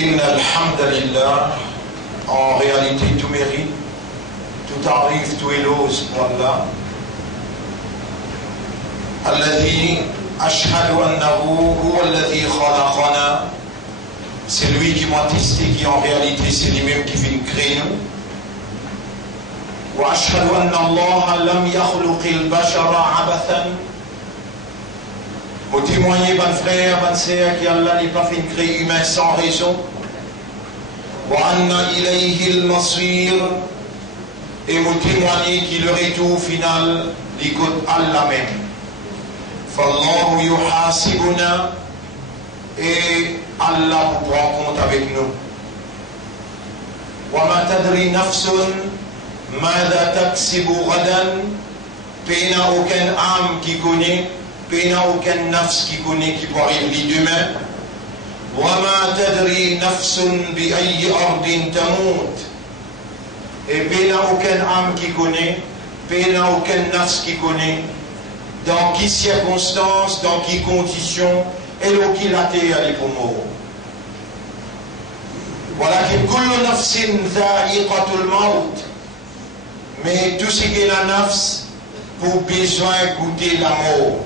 Inna alhamdulillah, en réalité tout mérite, tout arrive, tout élose pour Allah. Alladhi ashhadu annahu huwa alladhi khalaqana. C'est lui qui m'a testé, qui en réalité c'est lui-même qui vient créer nous. Wa ashhadu anna Allah lam yakhluqil bashara abathan. Pour témoigner, bon frère, bonne sœur, qu'Allah n'est pas fait créer humain sans raison. Wa anna ilayhi al-masir. Et vous témoigner qu'il le retour final, l'écoute Allah même. Fallahu yuhasibuna. Et Allah vous prend compte avec nous. Wa ma tadri nafsun mada taksibu ghadan. Puis il n'y a aucune âme qui connaît. Puis il n'y a aucun nafs qui connaît qui peut arriver demain. وَمَا تَدْرِي نَفْسٌ بِأَيِّ أَرْضٍ تَمُوتُ. Et puis il n'y a aucun âme qui connaît, puis il n'y a aucun nafs qui connaît, dans quelles circonstances, dans quelles conditions, et l'eau qui l'a terre est pour mort. وَلَكِنْ كُلُّ نَفْسٍ ذَائِقَةُ الْمَوْتِ. Mais tout ce qui est la nafs, pour besoin goûter la mort.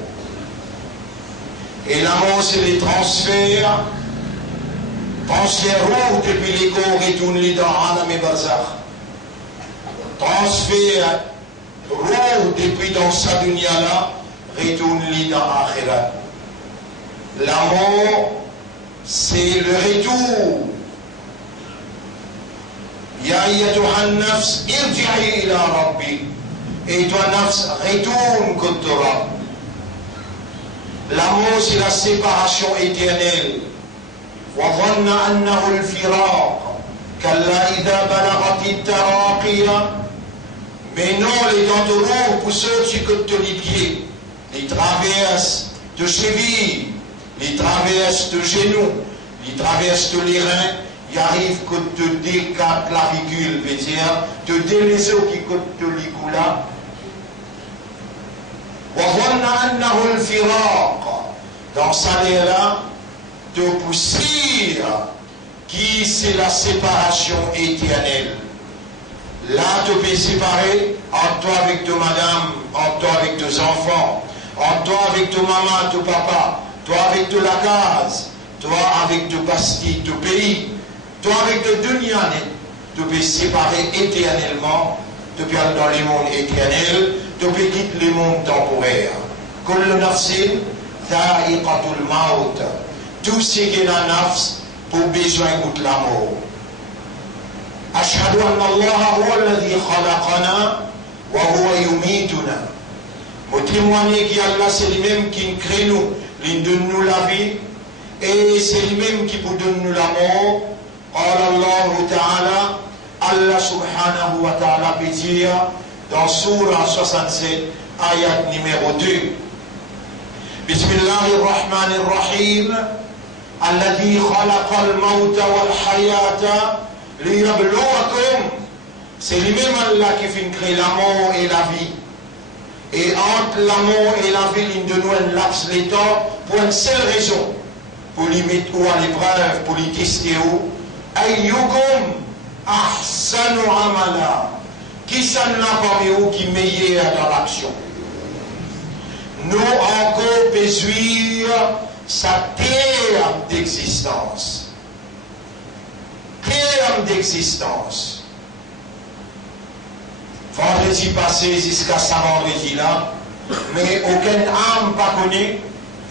Et la mort, c'est les transferts. Transfert roux depuis les corps retourne les dans Anam et Barzakh. Transfert roux depuis dans sa dunya là, retourne les dans Akhirat. La mort, c'est le retour. Ya ayyatuhan nafs, irji'i ila rabbi. Et toi, nafs, retourne contre toi. L'amour, c'est la séparation éternelle. وَظَنَّ أَنَّهُ الْفِرَاقُ كَلَّا إِذَا بَلَغَتِ التَّرَاقِيَ. Mais non, les dents de roue, pour ceux qui coûtent les pieds, les traverses de cheville, les traverses de genoux, les traverses de les reins, il arrive que te dé quatre clavicules, c'est-à-dire te dé les os qui coûtent les coulas. وَظَنَّ أَنَّهُ الْفِرَاقُ. Dans ça là, de poussir, qui c'est la séparation éternelle. Là, tu peux séparer entre toi avec ta madame, entre toi avec tes enfants, entre toi avec ta maman, ton papa, toi avec ta la case, toi avec ta pastille, ton pays, toi avec ta dunya. Tu peux séparer éternellement, tu peux aller dans les mondes éternels, tu peux quitter les mondes temporaires. Kullu nafsin dha'iqatul maut. Tout ce qui est la nafs pour besoin de la mort. Ashhadu anna Allah huwa alladhi khalaqana wa huwa yumituna. Vous témoignez qu'Allah c'est lui-même qui crée nous, il donne nous la vie, et c'est lui-même qui vous donne nous la mort. Allah Ta'ala, Allah subhanahu wa ta'ala peut dire dans Surah 67, ayat numéro 2. Bismillahirrahmanirrahim. الذي خلق الموت والحياة ليبلوكم. C'est lui-même Allah qui fait créer la mort et la vie. Et entre la mort et la vie, il donne un laps de temps pour une seule raison. Pour les mettre à l'épreuve, pour les tester. Ayyukum ahsanu amala. Qui s'en a parmi vous qui est meilleur dans l'action? Nous encore besoin sa terme d'existence. Terme d'existence. Vendredi passé jusqu'à ce vendredi là, mais aucune âme pas connue,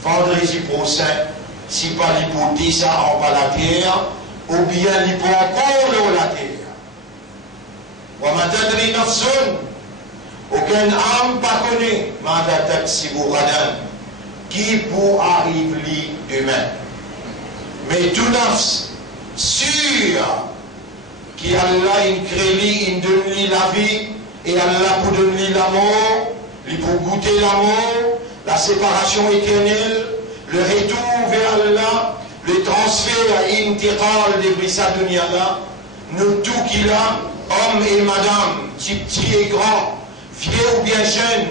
vendredi prochain, si pas l'hypothèse ça en bas la terre, ou bien l'hypo encore la terre. Wa ma tadri nafsun, aucune âme pas connue, ma taksibu ghadan. Qui pour arriver demain. Mais tout nafs, sûr, qu'Allah il crée, il donne la vie, et Allah pour donner la mort, il pour goûter la mort, la séparation éternelle, le retour vers Allah, le transfert à intéral de Brissa Dunyala, nous tout qu'il a, hommes et madame, petits et grands, vieux ou bien jeunes,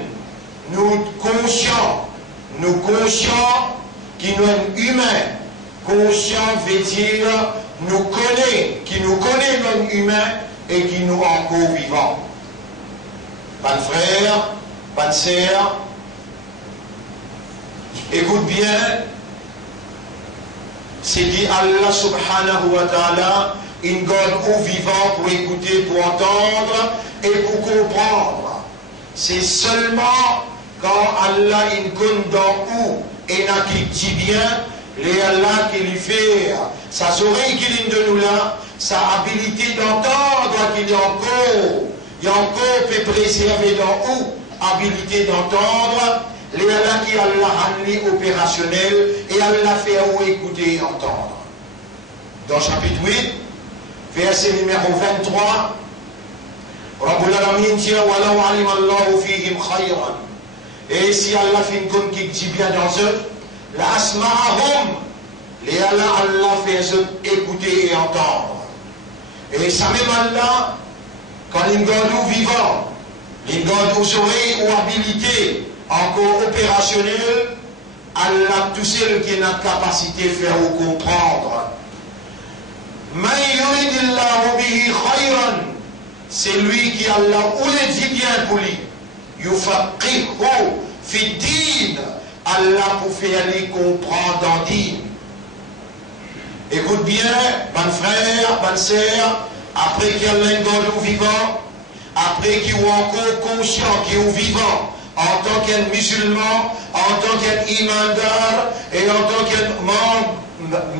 nous conscients qu'il nous sommes humains. Conscient veut dire qui nous connaît même humain et qui nous encore vivant. Pas de frère, pas de sœur, écoute bien, c'est dit Allah subhanahu wa ta'ala, une God au vivant pour écouter, pour entendre et pour comprendre. C'est seulement quand Allah in compte dans où et n'a qui dit bien, les Allah qui lui fait sa oreille qui de nous là, sa habilité d'entendre qu'il y a encore peut préserver dans où habilité d'entendre, les Allah qui Allah rendu opérationnel et Allah fait où écouter et entendre. Dans chapitre 8, verset numéro 23, Rabbul Alamin dit Walau alim Allahu fihim khayran. Et si Allah fait une compte qui dit bien dans eux, la asma'ahum, les Allah fait écouter et entendre. Et ça même Allah, quand il garde vivant, il garde aux oreilles ou habilité, encore opérationnel, Allah, tout seul qui a la capacité de faire ou comprendre. C'est lui qui Allah ou le dit bien pour lui. Yufaqihu fi din. Allah pour faire lui comprendre dans din. Écoute bien, bon frère, bonne sœur, après qu'il y a l'un vivant, après qu'il est encore conscient qu'il est vivant, en tant qu'un musulman, en tant qu'un imandar et en tant qu'un membre,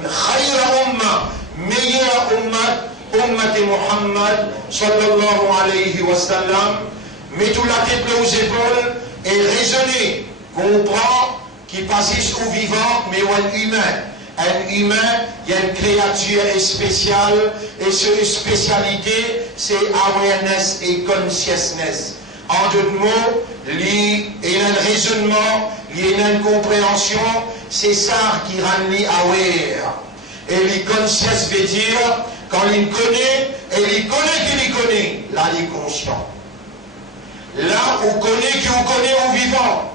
khayra umma, meilleure ummat Muhammad sallallahu alayhi wa sallam, met tout la tête aux épaules et raisonner, comprend qu'il passe au vivant, mais un humain. Un humain, il y a une créature spéciale et cette spécialité, c'est awareness et consciousness. En d'autres mots, il y a un raisonnement, il y a une compréhension, c'est ça qui rend lui aware. Et les conscious veut dire, quand il connaît, et il connaît qu'il connaît, là il est conscient. Là où connaît qu'il connaît au vivant.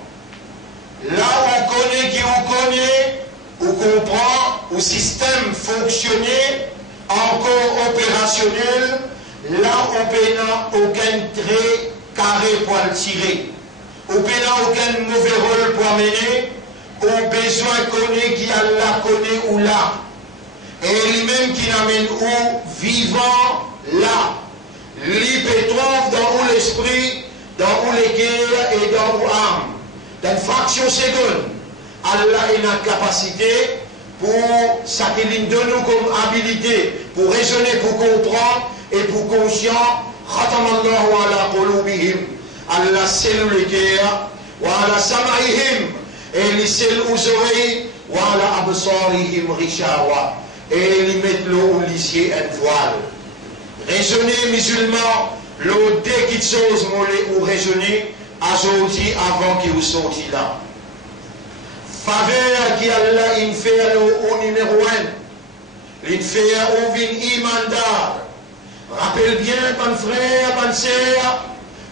Là où connaît qu'il connaît, où comprend, où système fonctionner, encore opérationnel, là où n'a aucun trait carré pour le tirer, où n'a aucun mauvais rôle pour mener, où besoin connaît qui Allah connaît ou là, et lui-même qui l'amène où vivant là, lui trouve dans où l'esprit, dans où les guerres et dans où l'âme, dans une fraction seconde. Allah a une capacité pour s'acquérir de nous comme habilité, pour raisonner, pour comprendre et pour conscient. Khatamallahu ala qulubihim. Allah scelle les cœurs, wa ala sama'ihim, et il scelle aux oreilles, wa ala absarihim rishawa, et il met l'eau au lycée un voile. Raisonner musulman, l'eau dès qu'il chose mollet ou raisonner, a sorti avant qu'il sorti là. Faveur qui Allah in fait au numéro 1. Il fait au vin imandar. Rappelle bien, mon frère, mon sœur,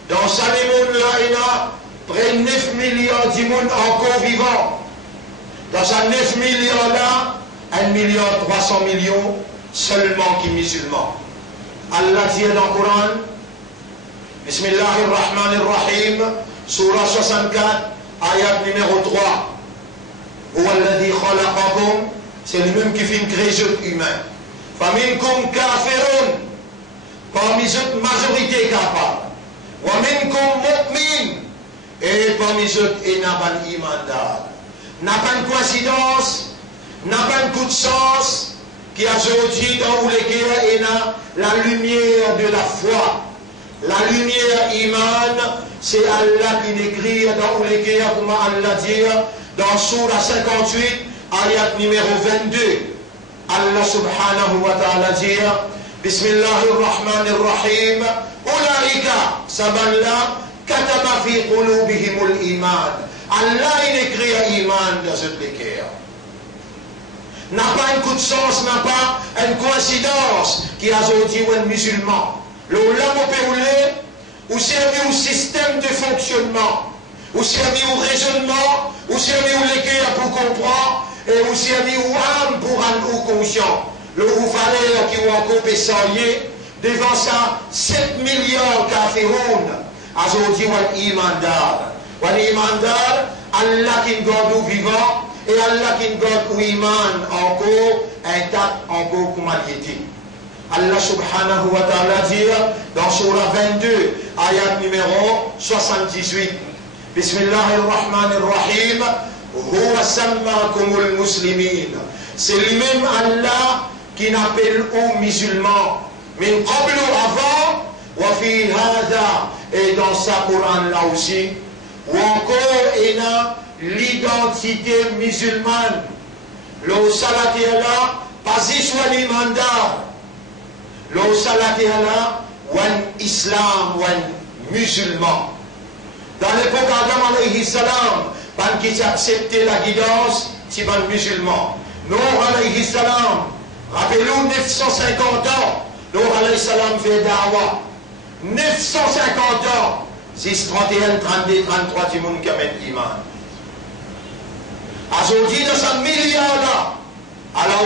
dans ce monde-là, il y a près de 9 millions de monde encore vivants. Dans ces 9 millions-là, 1 million 300 millions seulement qui sont musulmans. Allah dit dans le Coran, Bismillahirrahmanirrahim, Surah 64, ayat numéro 3. C'est lui-même qui fait une création humaine. Faminkum kafirun, parmi eux, majorité capable. Waminkum mu'min, et parmi eux, il n'a pas d'imandar. N'a pas de coïncidence, n'a pas de coup de sens, qui a sorti dans où les guerres et la lumière de la foi. La lumière iman, c'est Allah qui l'écrit dans où les guerres, comme Allah dit. Dans Surah 58, ayat numéro 22, Allah subhanahu wa ta'ala dit Bismillahirrahmanirrahim Ulaika sabanla kataba fi qulubihimul iman. Allah il écrit un iman dans cette cœur. N'a pas un coup de sens, n'a pas une coïncidence qui a dit un musulman. Le lamo péoulé, ou servi au système de fonctionnement, ou servi au raisonnement, ou servi au l'équerre pour comprendre, et ou servi au âme pour rendre conscient. le valeur qui ont encore essayé, devant ça, 7 milliards kafiroun, aujourd'hui, on imandar. On imandar, Allah qui garde vivant, et Allah qui garde iman encore, intact, encore comme aliété. Allah subhanahu wa ta'ala dit dans Surah 22, ayat numéro 78. Bismillahirrahmanirrahim. Huwa sammakumul muslimin. C'est lui-même Allah qui n'appelle aux musulmans. Min qablu avant, wa fi hada. Et dans sa Coran là aussi, ou encore il y a l'identité musulmane. Le salati Allah, pas soit l'imandar. Le salati Allah, ou un islam, ou un musulman. Dans l'époque d'Adam alayhi salam, ban qui accepté la guidance, c'est ban musulman. Nour alayhi salam, rappelez-vous 950 ans, Nour alayhi salam fait da'wa. 950 ans, 6, 31, 32, 33, du monde qui amène iman. Aujourd'hui, dans sa milliard, Allah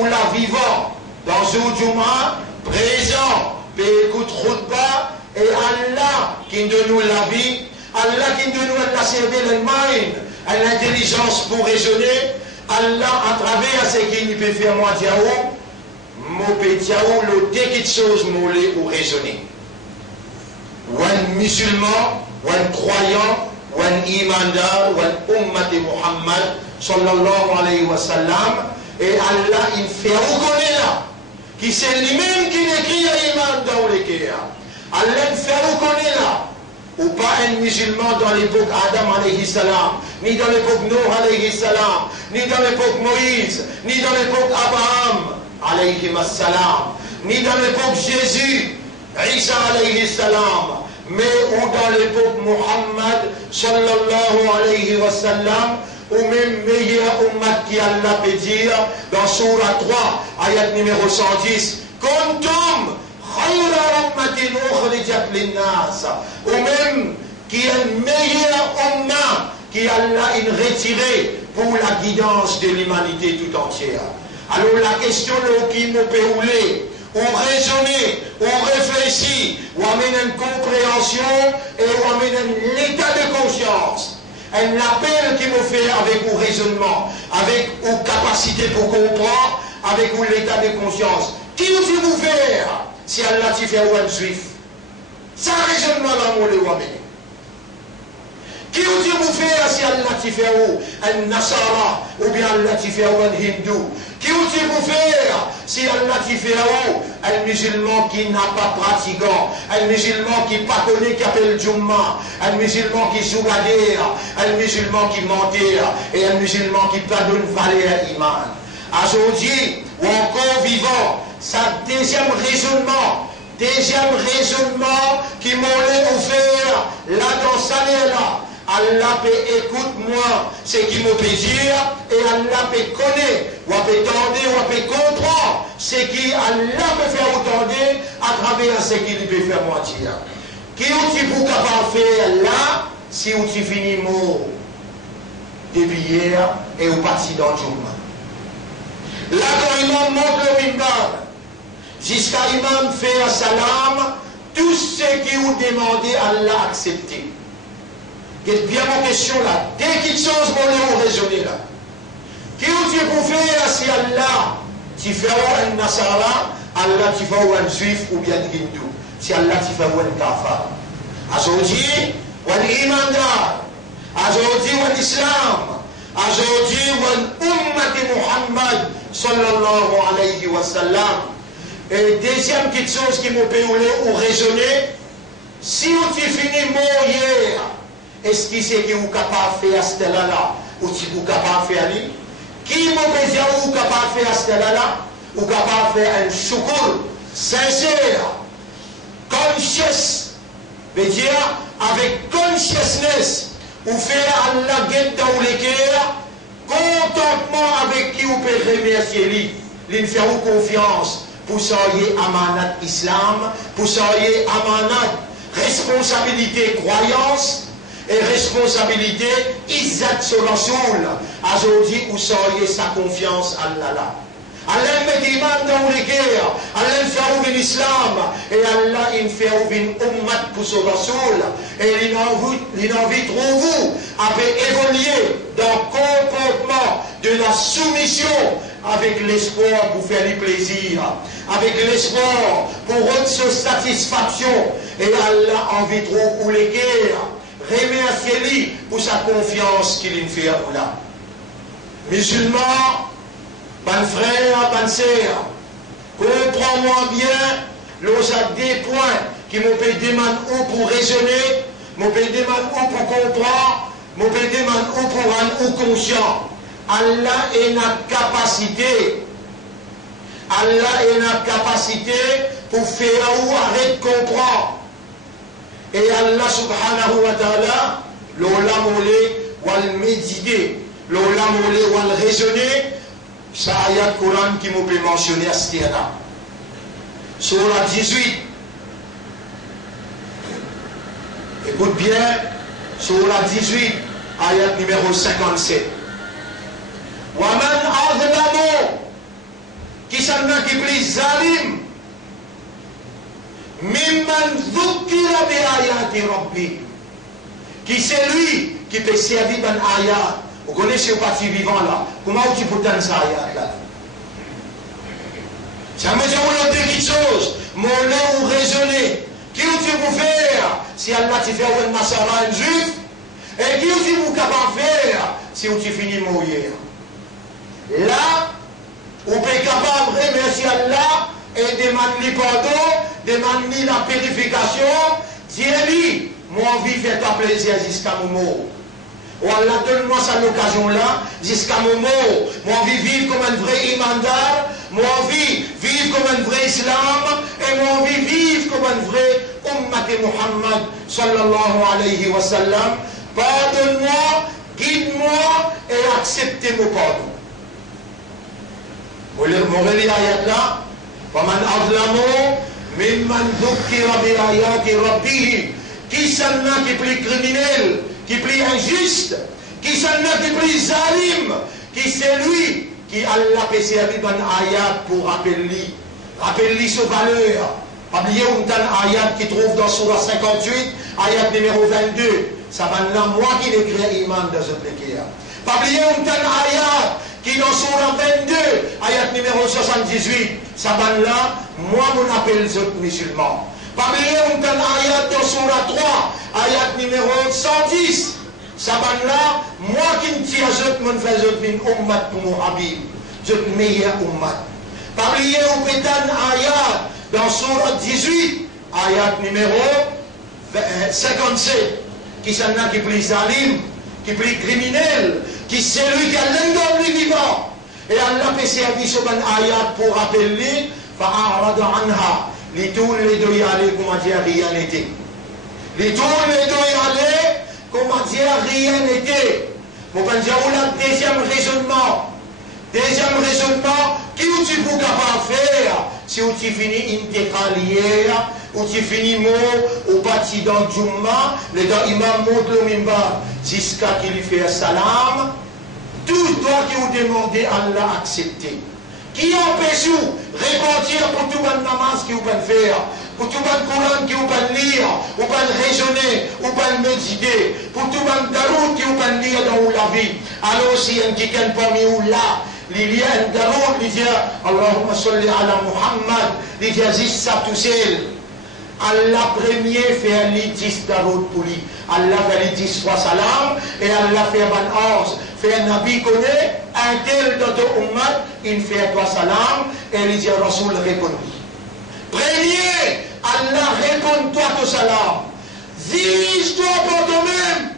oula vivant, dans Zoujouma, présent, écoute Khutba, et Allah qui donne nous la vie, Allah qui donne nous la cervelle, l'intelligence pour raisonner, Allah à travers ce qu'il peut faire moi diao, mon diao, le dès quelque chose molé ou raisonner. Ou un musulman, ou un croyant, ou un imandar, ou un ummat de Muhammad, sallallahu alayhi wa sallam, et Allah il fait reconnaître là, qui c'est lui-même qui écrit à iman dans les cœurs. Allah il fait reconnaître là, ou pas un musulman dans l'époque Adam alayhi salam, ni dans l'époque Nour alayhi salam, ni dans l'époque Moïse, ni dans l'époque Abraham alayhi salam, ni dans l'époque Jésus, Isa alayhi salam, mais ou dans l'époque Muhammad sallallahu alayhi wa sallam, ou même meilleur ummat qui Allah peut dire dans Surah 3, ayat numéro 110, Kuntum khayra ummatin ukhrijat linnas, ou même qui est le meilleur ummat qui Allah a retiré pour la guidance de l'humanité tout entière. Alors la question qui me peut rouler, ou raisonner, ou réfléchir, ou amener une compréhension et ou amener un état de conscience. Un appel qui me fait avec au raisonnement, avec aux capacités pour comprendre, avec l'état de conscience. Qui vous vous faire si Allah t'y fait ou un juif? Ça raisonnement là, mon le amener. Qui vous faire si Allah t'y fait ou un Nasara, ou bien Allah t'y fait ou un hindou? Qui vous faire si Allah t'y fait ou un musulman qui n'a pas pratiquant, un musulman qui pas connu qui appelle Jumma, un musulman qui sougadère, un musulman qui mentait, et un musulman qui pas donne valeur à l'iman. Aujourd'hui, ou encore vivant, ça deuxième raisonnement qui m'ont offert là dans ça là. Allah peut écoute-moi ce qu'il me peut dire et Allah peut connaître, ou peut tendre, ou peut comprendre ce qui Allah peut faire entendre à travers ce qu'il peut faire moi dire. Qui est-ce pour capable faire là si vous finissez mort depuis hier et vous partez dans le jour? Là quand l'imam monte le mimbar, jusqu'à l'imam faire salam, tout ce qui vous demandez Allah accepter. C'est bien mon question là. Dès qu'il chose, mon raisonner là. Qui vous pour faire si Allah, tu fais un Nasara, Allah tu fais un juif ou bien un hindou. Si Allah tu fais un kafar. Aujourd'hui, un imandar. Aujourd'hui, un islam. Aujourd'hui, un ummat de Muhammad sallallahu alayhi wa sallam. Et deuxième petite chose qui me peut ou raisonner, si vous finissez mourir, est-ce que c'est que vous êtes capable de faire ce là ou si vous êtes capable de faire lui? Qui m'a dit que vous êtes capable de faire ce là ou capable de faire un choukour sincère, conscious, veut dire avec consciousness, ou faire Allah guette dans les cœurs, contentement avec qui vous pouvez remercier lui, lui faire confiance pour soyez amanat islam, pour soyez amanat responsabilité croyance, et responsabilité, Izzat sur Rasoul. Aujourd'hui, où soyez sa confiance à Allah. Allah met iman dans les guerres, Allah fait ouvrir l'islam, et Allah il fait ouvrir ummat pour son Rasoul, et il invite vous à évoluer dans le comportement de la soumission, avec l'espoir pour faire du plaisir, avec l'espoir pour rendre sa satisfaction, et Allah invite vous pour les guerres, remerciez-lui pour sa confiance qu'il nous fait à vous là. Musulmans, bon frère, bonne sœur, comprends-moi bien, l'os a des points qui m'ont fait demander pour raisonner, m'ont fait demander pour comprendre, m'ont fait demander pour rendre conscient. Allah est notre capacité. Allah est notre capacité pour faire ou arrêter de comprendre. Et Allah subhanahu wa ta'ala, l'ola molé, ou le méditer, l'ola molé, ou le raisonner, ça ayat Coran qui m'a pu mentionner à ce là. Surah 18. Écoute bien, Surah 18, ayat numéro 57. Waman adlamu, qui s'en a qui pris zalim, mimman dhukira bi ayati rabbi, qui c'est lui qui peut servir dans ayat. Vous connaissez le parti vivant là. Comment tu peux donner ça là? Ça me dit on a quelque chose. Mon nom ou raisonner. Qui tu peux faire si Allah te fait un massacre un juif? Et qui tu peux capable faire si tu finis de mourir? Là, on peut capable de remercier Allah et demander pardon, demander la purification. Dis-lui, moi envie de faire ta plaisir jusqu'à mon mot. Oh Allah, donne-moi cette occasion-là, jusqu'à mon mot. Moi, envie de vivre comme un vrai imandar, moi, envie de vivre comme un vrai islam, et moi, envie de vivre comme un vrai ummat Muhammad, sallallahu alayhi wa sallam. Pardonne-moi, guide-moi, et acceptez mon pardon. Vous relire l'ayat là, وَمَنْ أَظْلَمُوا مِمَّنْ ذُكِّرَ بِآيَاتِ رَبِّهِ. Qui s'en a qui est plus criminel, qui est plus injuste, qui s'en a qui est plus zalim, qui c'est lui qui Allah peut servir dans ayat pour rappeler sa valeur. Oubliez une ayat qui trouve dans Surah 58, ayat numéro 22. Ça va là, moi qui l'écris iman dans ce précaire. Oubliez une ayat qui dans Surah 22, ayat numéro 78. Ça va là, moi mon appelle les autres musulmans. Oubliez une ayat dans Surah 3, ayat numéro 110. Ça va là, moi qui me tire autres, mon fais autres une ummat pour mon habib. Je meilleur ummat. Oubliez une ayat dans Surah 18, ayat numéro 57, qui s'en a qui est plus zalim, qui est plus criminel, qui c'est lui qui a l'endroit du vivant. Et Allah peut servir sur une ayat pour rappeler, fa'arad anha, les tours les deux y aller, comment dire, rien n'était. Les tours les deux y aller, comment dire, rien n'était. Vous pouvez dire, on a deuxième raisonnement. Deuxième raisonnement, qui tu peux capable faire si tu finis intégralière, ou tu finis mot, ou parti dans le Jumma, le imam monte le mimbar, jusqu'à qu'il lui fait salam, tout toi qui vous demandez, Allah accepter. Qui empêche vous répartir pour tout le namaz qui vous peut faire, pour tout le Coran qui vous peut lire, ou peut raisonner, ou peut méditer, pour tout le darout qui vous peut lire dans la vie. Alors si un quelqu'un parmi vous là, il y a un darout, il dit Allahumma salli ala Muhammad, il dit juste ça tout seul. Allah premier fait les 10 darout pour lui. Allah fait les 10 fois salam, et Allah fait un 11. Fait un nabi connaît, un tel dans ton ummat, il fait toi salam, et il dit Rasoul répond. Premier, Allah répond toi ton salam. Dirige-toi pour toi-même.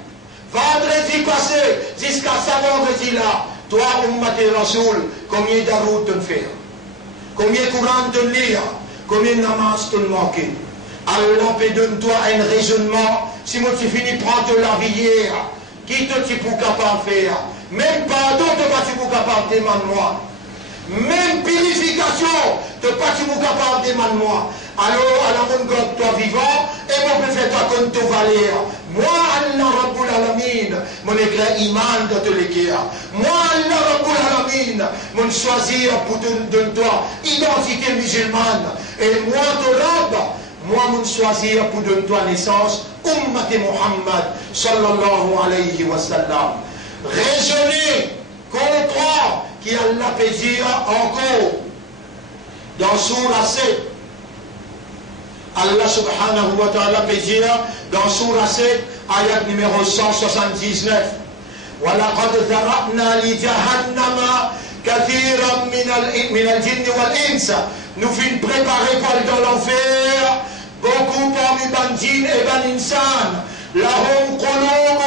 Vendredi passé, jusqu'à ce vendredi là, toi ummat et Rasoul, combien d'arout te faire? Combien de Coran te lire? Combien de namaz te manquer? Allah peut donner toi un raisonnement. Si moi tu finis prendre la vie hier, qui te tu peux capable faire? Même pardon, tu pas tu peux capable demande-moi. Même purification, tu pas tu peux capable demande-moi. Alors, à la bonne God, toi vivant, et moi je fais toi comme ton valeur. Moi, Allah Rabbul Alamin, mon éclair iman de te l'équerre. Moi, Allah Rabbul Alamin, mon choisir pour de toi, identité musulmane. Et moi, Torab, moi, mon choisir pour de toi naissance, Ummat Muhammad, sallallahu alayhi wa sallam. Raisonner, comprendre qu'Allah peut dire encore dans Surah 7. Allah subhanahu wa ta'ala peut dire dans Surah 7, ayat numéro 179. وَلَقَدْ ذَرَأْنَا لِجَهَنَّمَ كَثِيرًا مِنَ الْجِنِّ وَالْإِنسِ. Nous finissons préparer pour dans l'enfer beaucoup parmi les djinns et les insan. لَهُمْ قُلُوبٌ.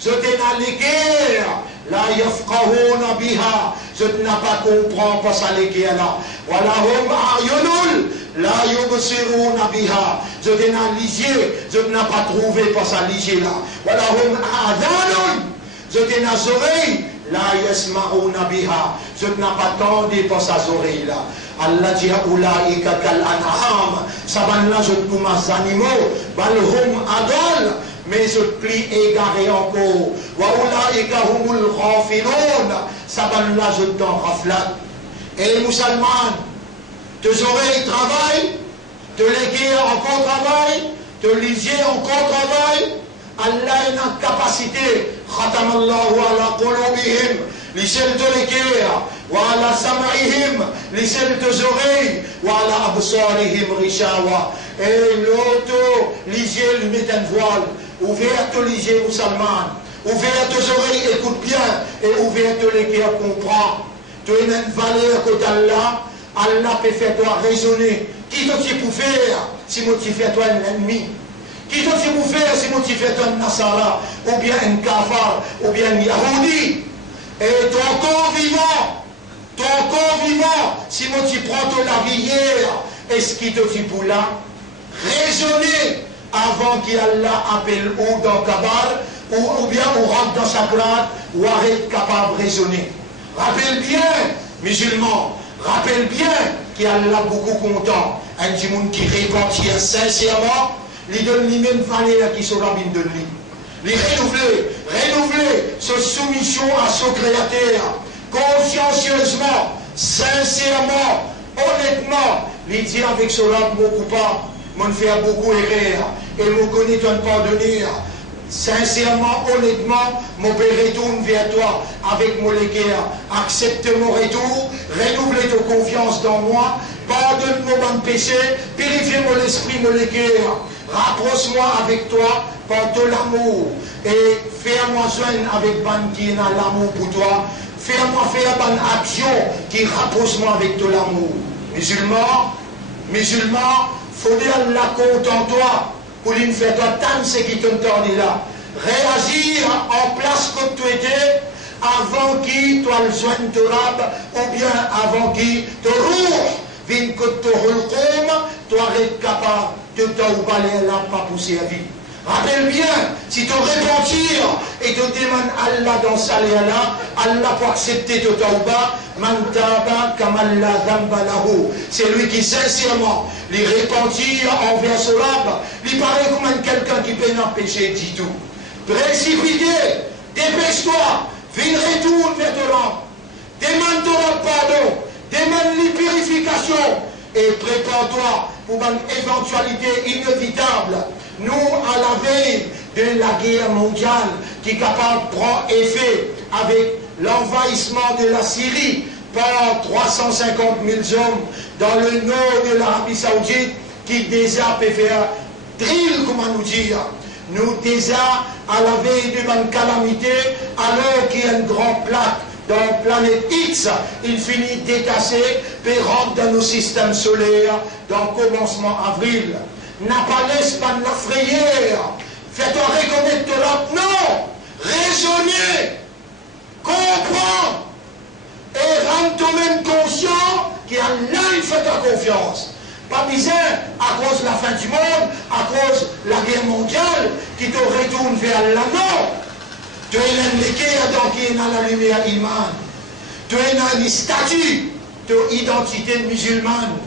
Je t'ai dans les guerres. La yafqahuna biha, je n'ai pas comprendre pas ça les guerres là. Walahum ayunul, la yubsiruna biha, je n'ai pas lisier, je n'ai pas trouvé pas ça lisier là. Walahum adhanun, je n'ai pas oreilles, la yasma'una biha, je n'ai pas tendu pas ça oreilles là. Allah dit ulaika kal an'am, ça va là je comme les animaux, balhum adal. Mais je plie égaré encore. Waoulaïka humul ghafilun. Saban là je t'en raflate. Et les musulmans, tes oreilles travaillent, te léguer encore travail, te lisier encore travail. Allah a une capacité. Khatamallahu ala qulubihim. Lisel te léguer. Wa ala sam'ihim. Lisel tes oreilles. Wa ala absarihim rishawa. Et l'autre, lisier lui met un voile. Ouvert tes lisier musulman, ouvert tes oreilles, écoute bien, et ouvert tes cœurs, comprends. Tu as une valeur que Allah, Allah peut faire toi raisonner. Qui t'as-tu pour faire si tu fais toi un ennemi? Qui t'as-tu pour faire si tu fais toi un Nasara, ou bien un Kafar, ou bien un Yahoudi? Et ton corps vivant, si tu prends ton lavière, est-ce qu'il te dit pour là? Raisonner. Avant qu'Allah appelle ou dans Kabar, ou bien on rentre dans sa grade, ou arrête capable de raisonner. Rappelle bien, musulman, rappelle bien qu'Allah beaucoup content. Un petit monde qui répantit sincèrement, lui donne lui-même valeur qui sera bien de lui. Lui renouveler sa soumission à son créateur, consciencieusement, sincèrement, honnêtement, lui dire avec son âme beaucoup pas. Mon fait beaucoup erreur et me connaît ton pardonner. Sincèrement, honnêtement, mon père retourne vers toi avec mon légueur. Accepte mon retour, renouvelle ta confiance dans moi, pardonne-moi mon péché, purifie mon esprit, mon légueur. Rapproche-moi avec toi par ton amour et fais-moi joindre avec ban qui a l'amour pour toi. Fais-moi faire une action qui rapproche-moi avec ton amour. Musulman, faut dire la compte en toi pour lui faire toi tant ce qui t'entend là. Réagir en place que tu étais avant qu'il toi le soin te rab ou bien avant qu'il te roule. Vin que te roule comme toi être capable de t'oublier là pas pousser à vie. Rappelle bien, si tu repentir et te demandes Allah dans sa là, Allah pour accepter ton tauba, man taba kamalla dhamba lahu. C'est lui qui sincèrement les repentir envers ce rab, lui paraît comme quelqu'un qui peut n'en pécher du tout. Précipité, dépêche-toi, viens retourne vers ton rab, demande ton pardon, demande les purifications et prépare-toi pour une éventualité inévitable. Nous, à la veille de la guerre mondiale qui est capable de prendre effet avec l'envahissement de la Syrie par 350 000 hommes dans le nord de l'Arabie Saoudite qui déjà peut faire drill, comment nous dire. Nous déjà à la veille de une calamité alors qu'il y a une grande plaque dans la planète X, il finit détaché, puis rentre dans nos systèmes solaires dans le commencement avril. N'a pas laisse pas de la frayère. Fais-toi reconnaître de l'autre. Non! Raisonner, comprendre et rendre toi-même conscient qu'Allah il fait ta confiance. Pas bizarre à cause de la fin du monde, à cause de la guerre mondiale qui te retourne vers Allah. Non! Tu es un équerre dans qui est dans la lumière iman. Tu es dans une statue de identité musulmane.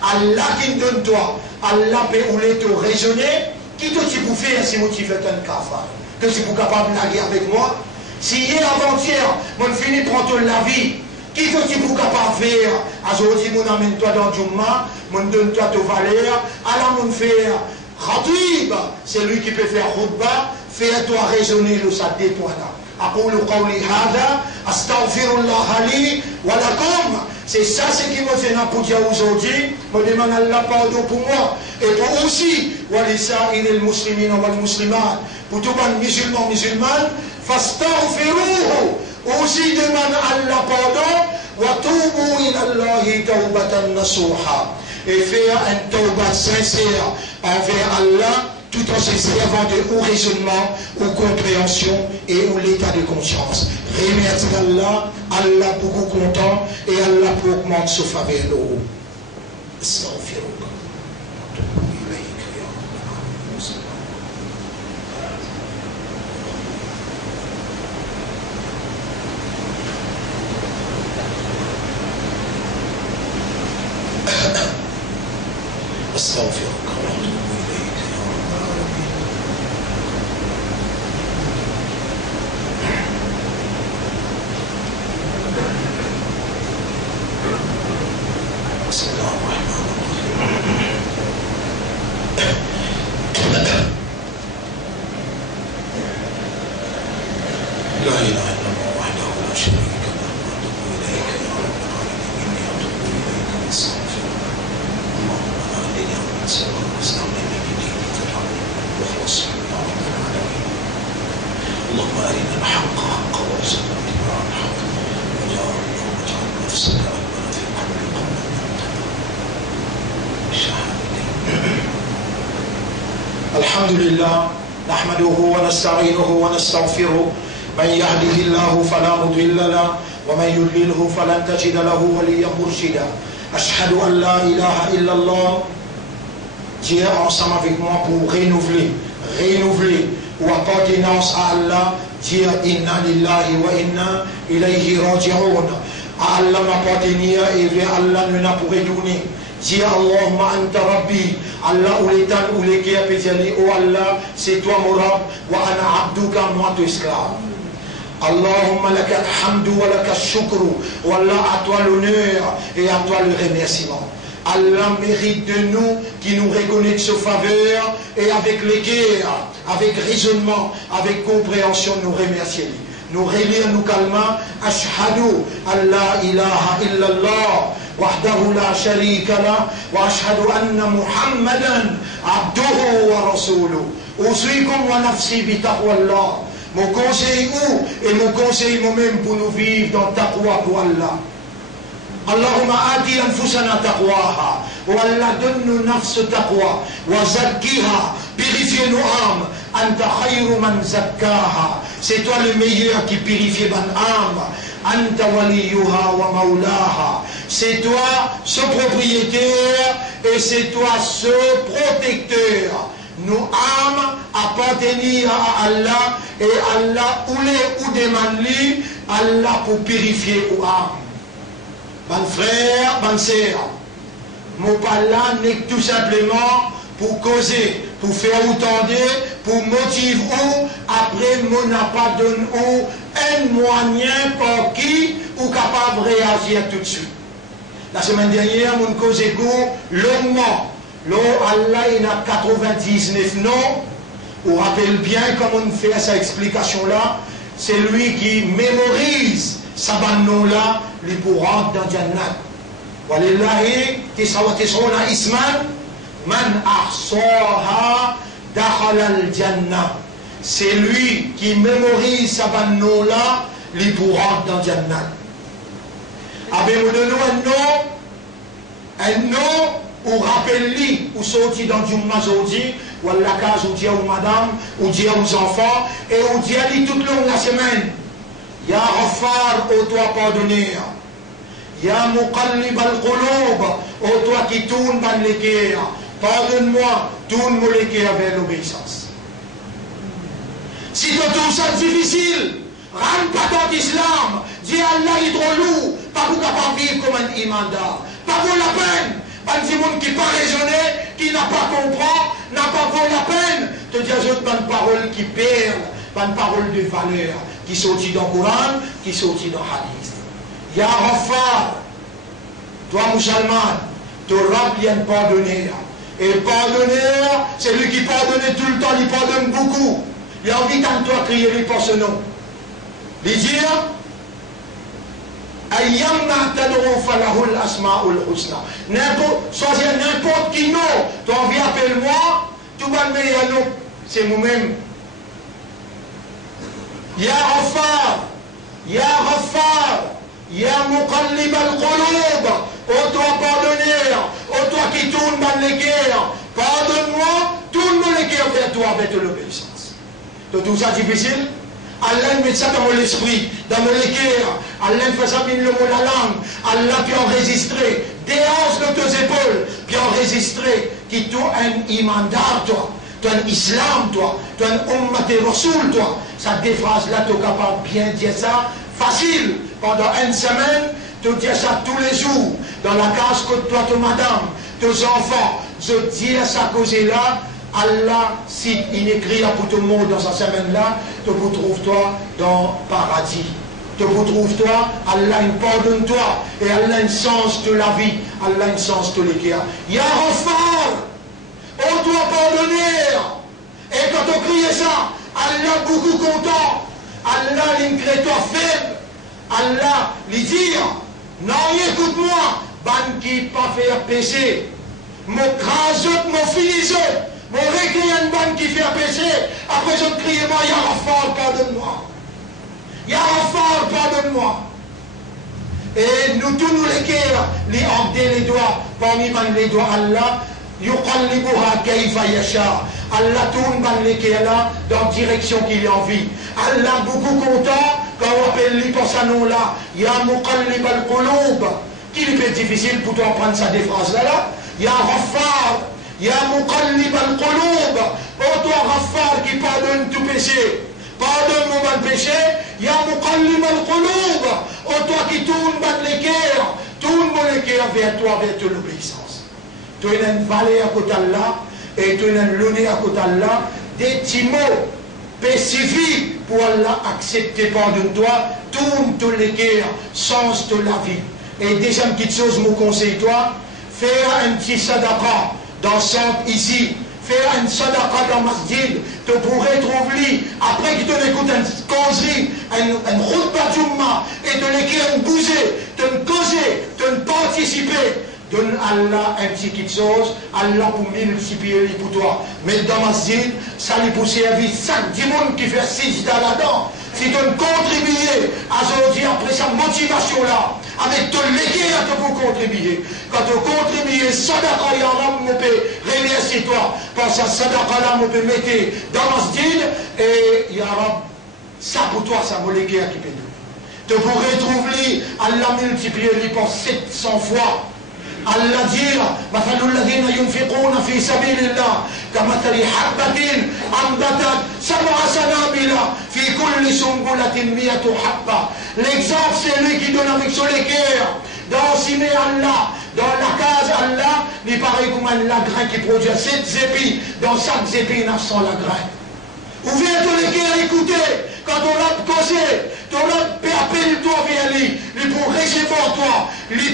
Allah qui te donne toi. Allah peut te raisonner. Qui te dit pour faire si tu fais un kafar? que tu es capable de blaguer avec moi. Si hier, avant-hier, mon fini prendre la vie, qui que tu es capable de faire? Aujourd'hui, mon amène-toi dans Djouma, mon donne-toi ta valeur, alors mon faire Khatib, c'est lui qui peut faire Khutba, fais-toi raisonner le saté toi là. أقول قولي هذا أستغفر الله لي ولكم. C'est ça ce qui me fait pour dire aujourd'hui. Je demande Allah pardon pour moi et pour aussi ولسائر المسلمين والمسلمات, pour tous les musulmans musulmanes. فاستغفروه, aussi demande Allah pardon. وتوبوا إلى الله توبة نصوحا, et faire un tawbat sincère envers Allah, tout en se servant de ou raisonnement, ou compréhension et ou l'état de conscience. Remercie Allah, Allah beaucoup content et Allah pour augmenter ce faveur. أستغفرك وأتوب إليك يا رب العالمين. بسم الله الرحمن الرحيم. لا إله إلا الله وحده لا شريك له وأتوب إليك يا رب العالمين. إني أتوب إليك وأستغفرك. اللهم أهدنا وأنصرنا واستعملنا بدينك الحق واخلص يا رب العالمين. اللهم أرنا الحق حقا وارزقنا اتباع الحق واجعل نفسك أكبر في كل قول الحمد لله نحمده ونستعينه ونستغفره. من يهده الله فلا مضل له ومن يضلله فلن تجد له وليا مرشدا. أشهد أن لا إله إلا الله. Dieu ensemble avec moi pour renouveler ou appartenance à Allah. Dieu inna lillahi wa inna ilayhi raji'un. À Allah m'appartenir et vers Allah nous n'a pour retourner. Dieu Allahumma anta rabbi. Allah ou l'état ou l'équerre peut dire oh Allah c'est toi mon Rabb wa ana abduka moi ton esclave. Allahumma laka alhamdu wa laka shukru. Wallah à toi l'honneur et à toi le remerciement. Allah mérite de nous qui nous reconnaît ce faveur et avec l'équerre, avec raisonnement, avec compréhension nous remercier. Nous relire nous calmant. Ashhadu an la ilaha illallah wahdahu la sharika la wa ashhadu anna Muhammadan abduhu wa rasuluhu. Usikum wa nafsi bi taqwallah. Mon conseil où et mon conseil moi-même pour nous vivre dans taqwa pour Allah. Allahumma ati anfusana taqwaha. Wa Allah donne-nous nafs taqwa. Wa zakkiha. Purifie nos âmes. Anta khayru man zakkaha. C'est toi le meilleur qui purifie mon âme. Anta waliyuha wa maulaha. C'est toi ce propriétaire et c'est toi ce protecteur. Nos âmes appartiennent à Allah et Allah ou demande Allah pour purifier nos âmes. Mon frère, bonne sœur, mon pas là n'est tout simplement pour causer, pour faire entendre, pour motiver ou après mon n'a pas donné ou un moyen par qui ou capable de réagir tout de suite. La semaine dernière, mon causé longuement. Là, Allah il a 99 noms. On rappelle bien comment on fait cette explication-là. C'est lui qui mémorise sa nom-là, lui pour rentrer dans Jannat. Walillahi tisawuna isman man ahsaha dakhala al-Jannah. C'est lui qui mémorise sa nom-là, lui pour rentrer dans Jannat. Avez-vous donné un nom ou rappelle-lui, ou sorti dans du aujourd'hui, ou à la case, ou dire aux madame, ou dire aux enfants, et ou dire toute longue la semaine. Ya Ghaffar, ô toi pardonneur. Ya Muqallib al-Qulub, ô toi qui tourne dans l'équerre. Pardonne-moi, tourne mon équerre vers l'obéissance. Si tu trouves ça difficile, rentre pas dans l'islam. Dis Allah est trop lourd, pas pour capable vivre comme un imanda. Pas pour la peine. Pas de monde qui n'a pas raisonné, qui n'a pas compris, n'a pas vaut la peine. Te dire d'autres bonnes paroles qui perdent pas une parole de valeur qui sortit dans le Coran, qui sortit dans le Hadith. Ya Ghaffar, toi musulman, ton Rab vient pardonner. Et pardonner, c'est lui qui pardonne tout le temps, il pardonne beaucoup. Il a envie quand toi crier lui pour ce nom. Il dit, Ayyamma tad'u falahul asma'ul husna. Choisir n'importe qui nom, tu as envie appelle-moi, tout va le meilleur nom, c'est moi-même. Ya Ghaffar, Ya Ghaffar, Ya Muqallib al-Qulub, ô toi pardonneur, ô toi qui tourne dans les guerres, pardonne-moi, tourne les guerres vers toi avec l'obéissance. Tout ça difficile? Allah met ça dans mon esprit, dans mon cœur. Allah fait ça dans le mot la langue. Allah peut enregistrer. Déhanche de tes épaules. Puis enregistrer qui toi un imandar, toi. Tu as un islam, toi. Tu as un ummat et rasoul, toi. Ça des phrases là, tu es capable de bien dire ça. Facile. Pendant une semaine, tu dis ça tous les jours. Dans la case que toi, ton madame, tes enfants. Je dis ça cause là. Allah, si il écrit pour tout le monde dans sa semaine-là, te vous trouve-toi dans le paradis. Te vous trouve-toi, Allah il pardonne-toi. Et Allah il sens de la vie. Allah il sens de l'équerre. Ya Ghaffar, on doit pardonner. Et quand on crie ça, Allah beaucoup content. Allah il crée toi faible. Allah lui dit, non, écoute-moi, ban qui pas faire péché. Mon crasot, mon filisot. Mon récréé une bande qui fait un péché, après je crie, moi, Ya Ghaffar, pardonne-moi. Ya Ghaffar, pardonne-moi. Et nous tous nous les cœurs, les ordres les doigts, parmi les doigts Allah, yuqallibuha kayfa yasha. Allah tourne les cœurs là, dans la direction qu'il y a envie. Allah beaucoup content, quand on appelle lui pour sa nom là, Ya muqallib al-qulub. Qu'il est difficile pour toi prendre ça des phrases là, Ya Ghaffar. Ya Muqallib al-Qulub, ô toi Ghaffar qui pardonne tout péché, pardonne mon mal péché, Ya Muqallib al-Qulub, ô toi qui tourne les cœurs, tourne mon cœur vers toi, vers toute l'obéissance. Tu as une vallée à côté d'Allah, et tu as une lune à côté d'Allah, des petits mots spécifiques pour Allah accepter pardonne-toi, tourne tous les cœurs, sens de la vie. Et deuxième petite chose, mon conseil, toi, faire un petit sadaqa. Dans le centre ici, faire une sadaqa dans le masjid, tu pourrais trouver, après que tu écoutes une causerie, une khutbah jumma, et tu l'écris une bousée, tu ne causer, tu ne participer, donne Allah un petit quelque chose, Allah pour multiplier pour toi. Mais dans le masjid, ça lui pour servir chaque monde qui fait 6 là-dedans. Si tu contribuer à aujourd'hui, après sa motivation là, avec ton l'équerre que vous contribuez. Quand tu contribues, sadaqa ya Rab, on peut remercier toi. Parce que sadaqa là, on peut mettre dans le masjid, et ya Rab, ça pour toi, ça vaut l'équerre qui peut nous. Tu pourrais trouver, Allah multiplier lui pour 700 fois. Allah dit, مثل الذين ينفقون في سبيل الله كمثل حبة أنبتت 7 سنابل في كل سنبلة 100 حبة. L'exemple c'est lui qui donne avec son équerre. Dans Simé Allah, dans la case Allah, il paraît comme un grain qui produit 7 épis. Dans chaque épi, il y a 100 grains. Ouvert ton équerre, écoutez. Quand on l'a causé, ton l'a appelé toi vers lui, lui pour recevoir toi, lui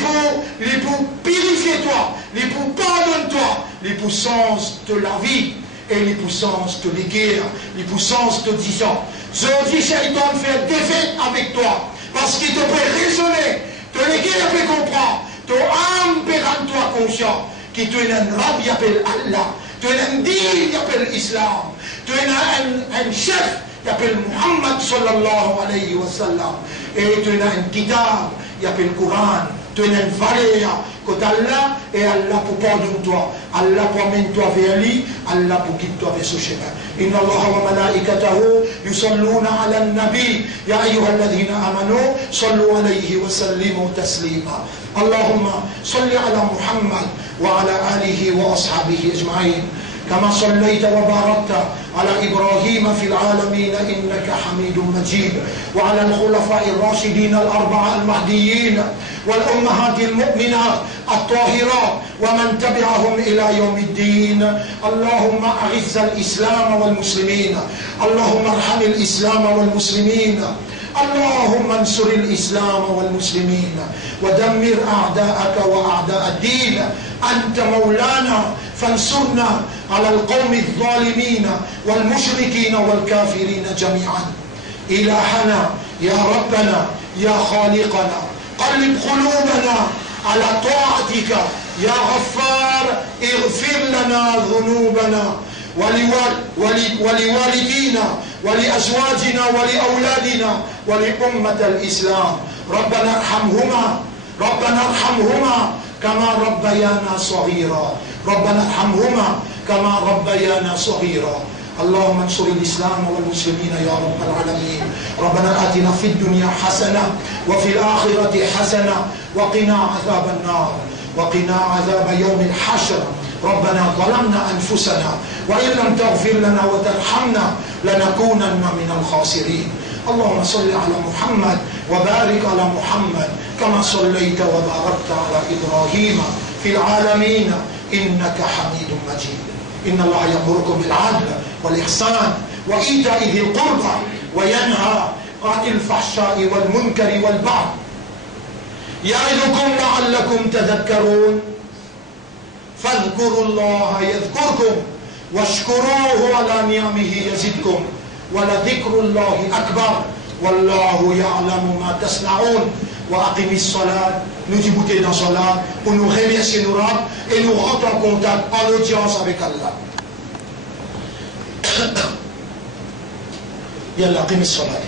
pour purifier toi, lui pour pardonner toi, lui pour sens de la vie, et lui pour sens de l'équerre, lui pour sens de 10 ans. Je dis, Shaitan fait défaite avec toi, parce qu'il te peut raisonner, ton équerre peut comprendre, ton âme peut rendre toi conscient, que tu es un rab, il appelle Allah, tu es un din, il appelle Islam, tu es un chef, il appelle Muhammad sallallahu alayhi wa sallam. Et tu as un kitab, il appelle le Coran. Tu as une valeur côté Allah, et Allah pour pardonner toi. Allah pour amener toi vers lui, Allah pour guider toi vers ce chemin. Inna Allah wa malaikatahu yusalluna ala nabi. Ya ayyuhalladhina amanu, sallu alayhi wa sallimu taslima. Allahumma salli ala Muhammad wa ala alihi wa ashabihi ajma'in. كما صليت وباركت على إبراهيم في العالمين إنك حميد مجيد، وعلى الخلفاء الراشدين الأربعة المهديين والأمهات المؤمنات الطاهرات ومن تبعهم إلى يوم الدين. اللهم أعز الإسلام والمسلمين، اللهم ارحم الإسلام والمسلمين، اللهم انصر الإسلام والمسلمين ودمر أعداءك وأعداء الدين. أنت مولانا فانصرنا على القوم الظالمين والمشركين والكافرين جميعا. إلهنا يا ربنا يا خالقنا، قلب قلوبنا على طاعتك يا غفار. اغفر لنا ذنوبنا ولوالدينا ولأزواجنا ولأولادنا ولأمة الإسلام. ربنا ارحمهما كما ربيانا صغيرا، ربنا ارحمهما كما ربيانا صغيرا. اللهم انصر الإسلام والمسلمين يا رب العالمين. ربنا آتنا في الدنيا حسنة وفي الآخرة حسنة وقنا عذاب النار وقنا عذاب يوم الحشر. ربنا ظلمنا أنفسنا وإن لم تغفر لنا وترحمنا لنكونن من الخاسرين. اللهم صل على محمد وبارك على محمد كما صليت وباركت على إبراهيم في العالمين إنك حميد مجيد. إن الله يأمركم بالعدل والإحسان وإيتاء ذي القربى وينهى عن الفحشاء والمنكر والبغي يعظكم لعلكم تذكرون. فاذكروا الله يذكركم واشكروه على نعمه يزدكم ولذكر الله أكبر والله يعلم ما تصنعون. وأقم الصلاة. Nous débutons dans la salat pour nous remercier nos rabbins et nous rentrer en contact, en audience avec Allah. Yalla, أقم الصلاة.